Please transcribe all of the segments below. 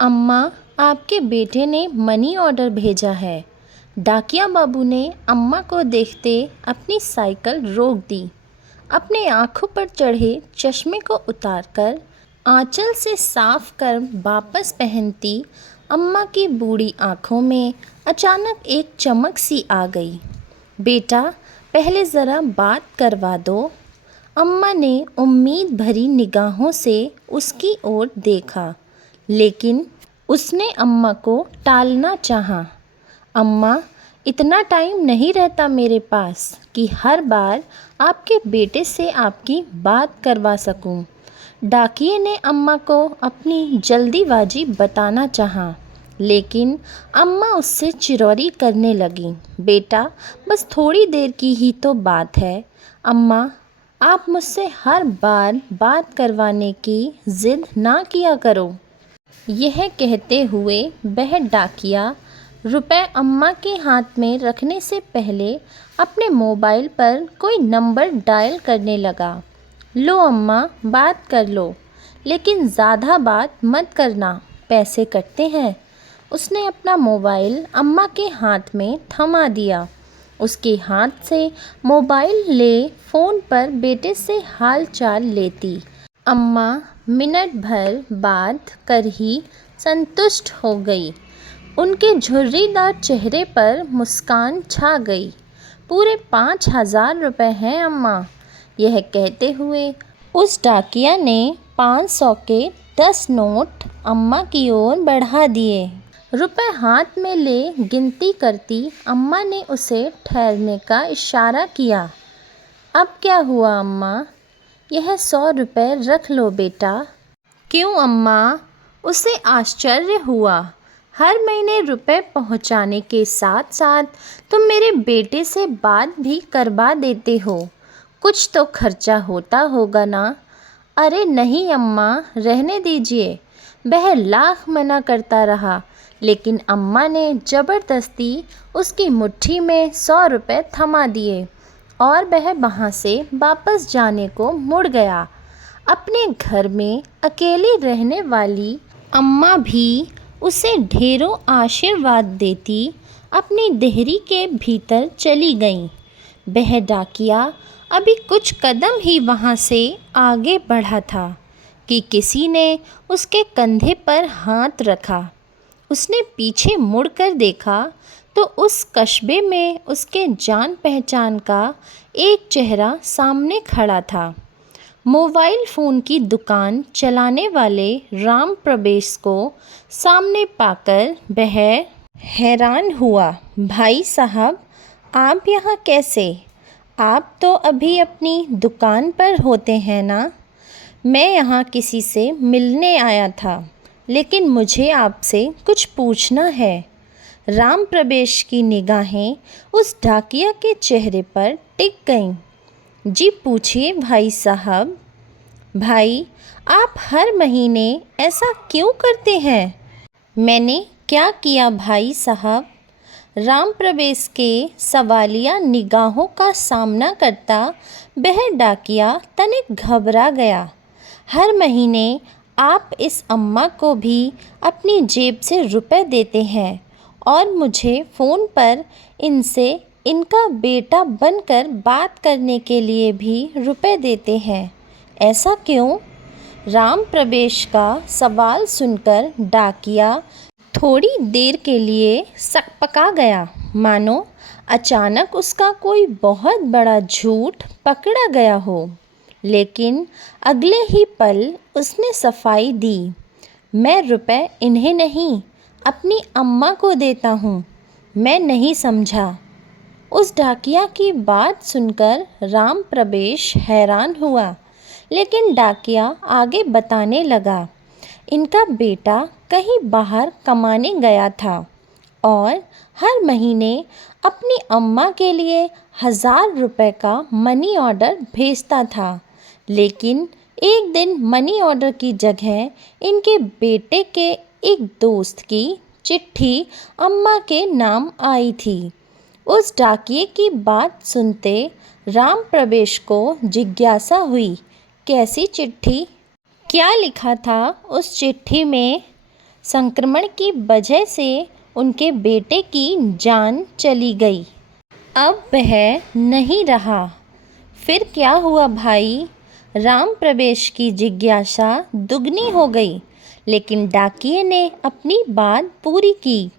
अम्मा, आपके बेटे ने मनी ऑर्डर भेजा है। डाकिया बाबू ने अम्मा को देखते अपनी साइकिल रोक दी। अपने आँखों पर चढ़े चश्मे को उतारकर आंचल से साफ कर वापस पहनती अम्मा की बूढ़ी आँखों में अचानक एक चमक सी आ गई। बेटा, पहले ज़रा बात करवा दो। अम्मा ने उम्मीद भरी निगाहों से उसकी ओर देखा, लेकिन उसने अम्मा को टालना चाहा। अम्मा, इतना टाइम नहीं रहता मेरे पास कि हर बार आपके बेटे से आपकी बात करवा सकूं। डाकिये ने अम्मा को अपनी जल्दीबाजी बताना चाहा, लेकिन अम्मा उससे चिरौरी करने लगी। बेटा, बस थोड़ी देर की ही तो बात है। अम्मा, आप मुझसे हर बार बात करवाने की ज़िद ना किया करो। यह कहते हुए वह डाकिया रुपए अम्मा के हाथ में रखने से पहले अपने मोबाइल पर कोई नंबर डायल करने लगा। लो अम्मा, बात कर लो, लेकिन ज़्यादा बात मत करना, पैसे कटते हैं। उसने अपना मोबाइल अम्मा के हाथ में थमा दिया। उसके हाथ से मोबाइल ले फ़ोन पर बेटे से हाल चाल लेती। अम्मा मिनट भर बात कर ही संतुष्ट हो गई। उनके झुर्रीदार चेहरे पर मुस्कान छा गई। पूरे 5,000 रुपये हैं अम्मा। यह कहते हुए उस डाकिया ने 500 के 10 नोट अम्मा की ओर बढ़ा दिए। रुपए हाथ में ले गिनती करती अम्मा ने उसे ठहरने का इशारा किया। अब क्या हुआ अम्मा? यह 100 रुपये रख लो बेटा। क्यों अम्मा? उसे आश्चर्य हुआ। हर महीने रुपए पहुंचाने के साथ साथ तुम मेरे बेटे से बात भी करवा देते हो। कुछ तो खर्चा होता होगा ना? अरे नहीं अम्मा, रहने दीजिए। वह लाख मना करता रहा, लेकिन अम्मा ने ज़बरदस्ती उसकी मुट्ठी में 100 रुपये थमा दिए और वह वहाँ से वापस जाने को मुड़ गया। अपने घर में अकेली रहने वाली अम्मा भी उसे ढेरों आशीर्वाद देती अपनी देहरी के भीतर चली गईं। वह डाकिया अभी कुछ कदम ही वहाँ से आगे बढ़ा था कि किसी ने उसके कंधे पर हाथ रखा। उसने पीछे मुड़कर देखा तो उस कस्बे में उसके जान पहचान का एक चेहरा सामने खड़ा था। मोबाइल फ़ोन की दुकान चलाने वाले राम प्रवेश को सामने पाकर वह हैरान हुआ। भाई साहब, आप यहाँ कैसे? आप तो अभी अपनी दुकान पर होते हैं ना? मैं यहाँ किसी से मिलने आया था, लेकिन मुझे आपसे कुछ पूछना है। राम प्रवेश की निगाहें उस डाकिया के चेहरे पर टिक गईं। जी पूछिए भाई साहब। भाई, आप हर महीने ऐसा क्यों करते हैं? मैंने क्या किया भाई साहब? राम प्रवेश के सवालिया निगाहों का सामना करता वह डाकिया तनिक घबरा गया। हर महीने आप इस अम्मा को भी अपनी जेब से रुपए देते हैं और मुझे फ़ोन पर इनसे इनका बेटा बनकर बात करने के लिए भी रुपए देते हैं। ऐसा क्यों? राम प्रवेश का सवाल सुनकर डाकिया थोड़ी देर के लिए सकपका गया, मानो अचानक उसका कोई बहुत बड़ा झूठ पकड़ा गया हो। लेकिन अगले ही पल उसने सफाई दी। मैं रुपए इन्हें नहीं, अपनी अम्मा को देता हूँ। मैं नहीं समझा। उस डाकिया की बात सुनकर राम प्रवेश हैरान हुआ, लेकिन डाकिया आगे बताने लगा। इनका बेटा कहीं बाहर कमाने गया था और हर महीने अपनी अम्मा के लिए 1,000 रुपये का मनी ऑर्डर भेजता था, लेकिन एक दिन मनी ऑर्डर की जगह इनके बेटे के एक दोस्त की चिट्ठी अम्मा के नाम आई थी। उस डाकिये की बात सुनते राम प्रवेश को जिज्ञासा हुई। कैसी चिट्ठी? क्या लिखा था उस चिट्ठी में? संक्रमण की वजह से उनके बेटे की जान चली गई। अब वह नहीं रहा। फिर क्या हुआ भाई? राम प्रवेश की जिज्ञासा दुगनी हो गई, लेकिन डाकिये ने अपनी बात पूरी की।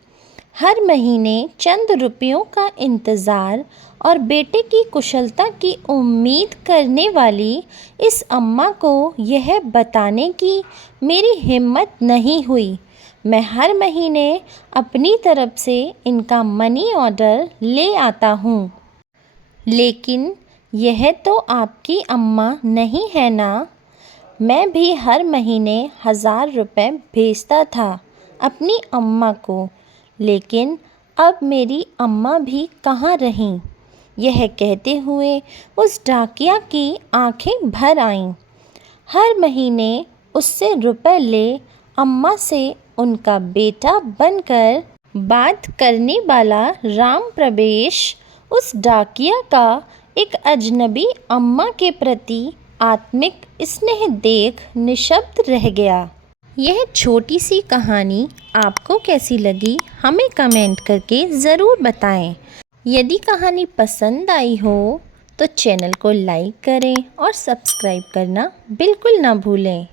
हर महीने चंद रुपयों का इंतज़ार और बेटे की कुशलता की उम्मीद करने वाली इस अम्मा को यह बताने की मेरी हिम्मत नहीं हुई। मैं हर महीने अपनी तरफ से इनका मनी ऑर्डर ले आता हूँ। लेकिन यह तो आपकी अम्मा नहीं है ना? मैं भी हर महीने 1000 रुपये भेजता था अपनी अम्मा को, लेकिन अब मेरी अम्मा भी कहाँ रहीं? यह कहते हुए उस डाकिया की आंखें भर आईं। हर महीने उससे रुपए ले अम्मा से उनका बेटा बनकर बात करने वाला राम प्रवेश उस डाकिया का एक अजनबी अम्मा के प्रति आत्मिक स्नेह देख निशब्द रह गया। यह छोटी सी कहानी आपको कैसी लगी हमें कमेंट करके ज़रूर बताएं। यदि कहानी पसंद आई हो तो चैनल को लाइक करें और सब्सक्राइब करना बिल्कुल ना भूलें।